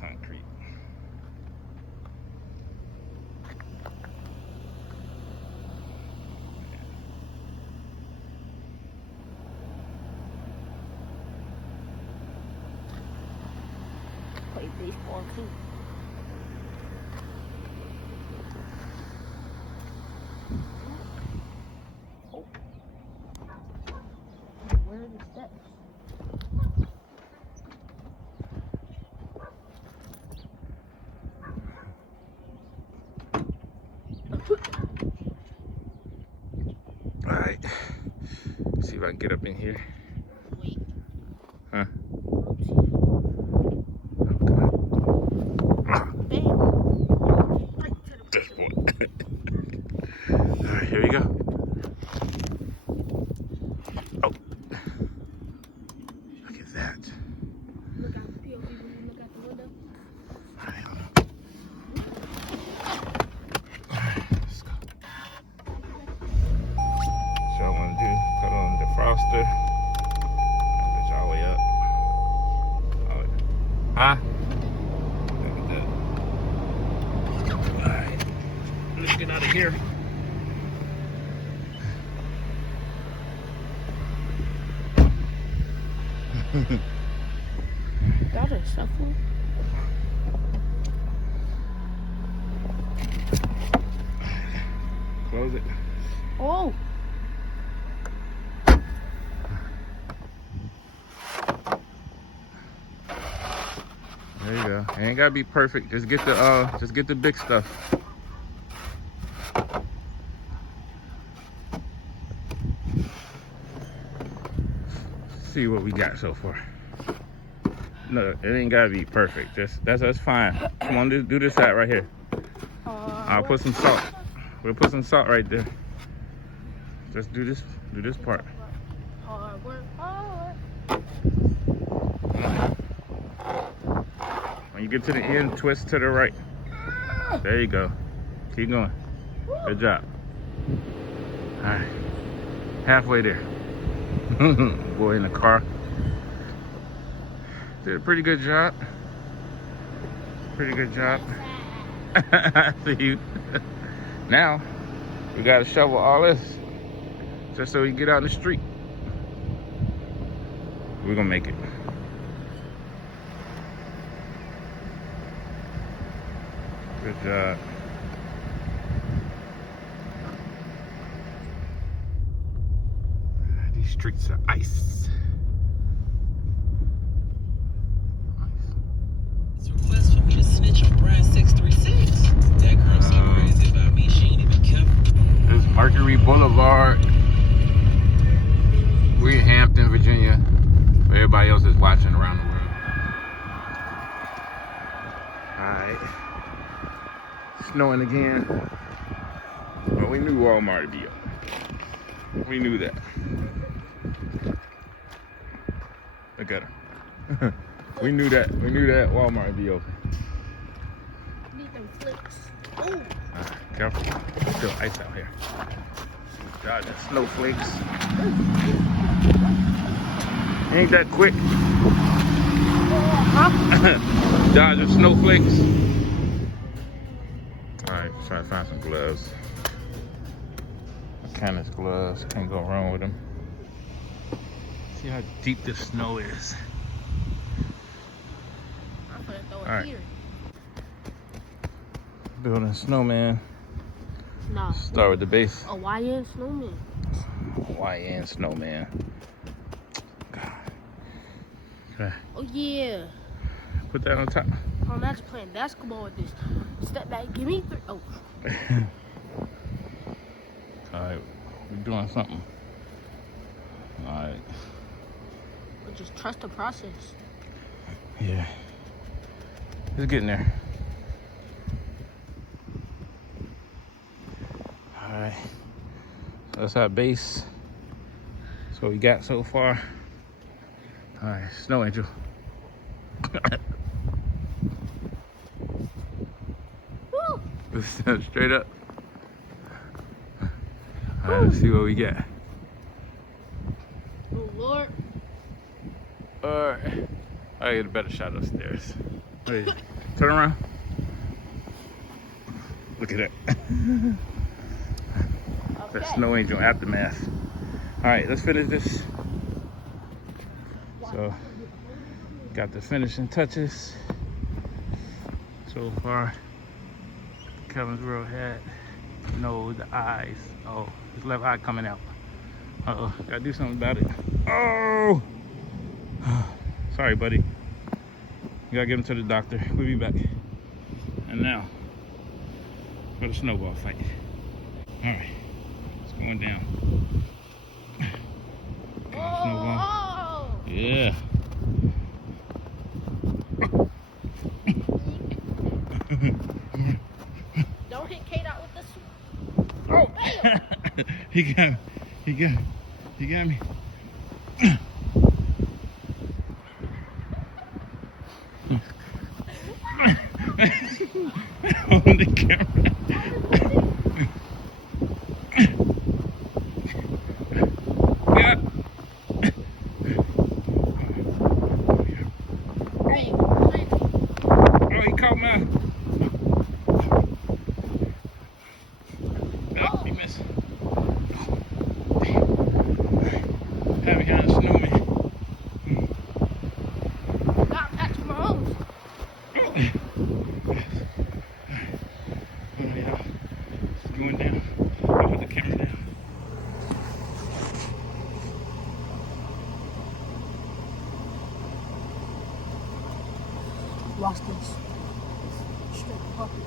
concrete. Play baseball too. Oh. Where are the steps? All right. See if I can get up in here. Wait. Huh? This one. All right, here we go. Oh, look at that. Look out the POV when you look out the window. All right, hold on. All right, let's go. So I want to do, cut on the defroster. Get y'all way up. All right. Huh? Look at that. All right, let's get out of here. That is shuffle. Close it. Oh. There you go. It ain't gotta be perfect. Just get the big stuff. See what we got so far. No, it ain't gotta be perfect. That's fine. Come on, do this side right here. I'll put some salt. We'll put some salt right there. Just do this part. Hard work, hard. When you get to the end, twist to the right. There you go. Keep going. Good job. All right. Halfway there. Boy in the car. Did a pretty good job. Pretty good job. See you. Now, we gotta shovel all this just so we can get out in the street. We're gonna make it. Good job. These streets are ice. Request for me to snitch on Brian 636. That girl so crazy about me, she ain't even kept. This is Mercury Boulevard. We're in Hampton, Virginia. Where everybody else is watching around the world. Alright. Snowing again. Well, we knew Walmart would be up. We knew that. Look at her. We knew that Walmart would be open. Need them flicks. Oh. Alright, careful. There's still ice out here. Dodging snowflakes. Ain't that quick? Dodging snowflakes. Alright, try to find some gloves. Mechanics gloves. Can't go wrong with them. See how deep the snow is. I'm gonna throw it All right. here. Building a snowman. Nah. Start with the base. A YN snowman. YN snowman. God. Okay. Oh yeah. Put that on top. Oh, imagine playing basketball with this. Step back, give me 3. Oh. Alright, we're doing something. Alright. But just trust the process. Yeah. It's getting there. Alright. So that's our base. That's what we got so far. Alright, Snow Angel. Woo! Straight up. Alright, let's see what we got. Oh Lord. Alright. I get a better shot upstairs. Wait, turn around. Look at that. That snow angel aftermath. All right, let's finish this. So, got the finishing touches so far. Kevin's real head, nose, the eyes. Oh, his left eye coming out. Uh-oh, gotta do something about it. Oh! Sorry, buddy. You gotta get him to the doctor. We'll be back. And now, for the snowball fight. All right, it's going down. Snowball. Yeah. Don't hit Kate out with this. Oh! He got me. He got me. On the camera. Yeah. Oh, he caught me. Oh, he missed. Had me behind the snowman. Got Patrick Mahomes. Oh, yeah. It's going down. I'll put the camera down. Watch this. Straight puppy.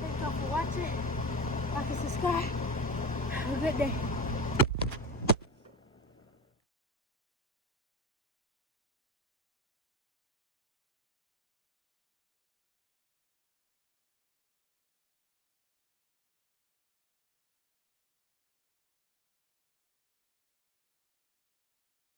Thank y'all for watching. Like and subscribe. Have a good day.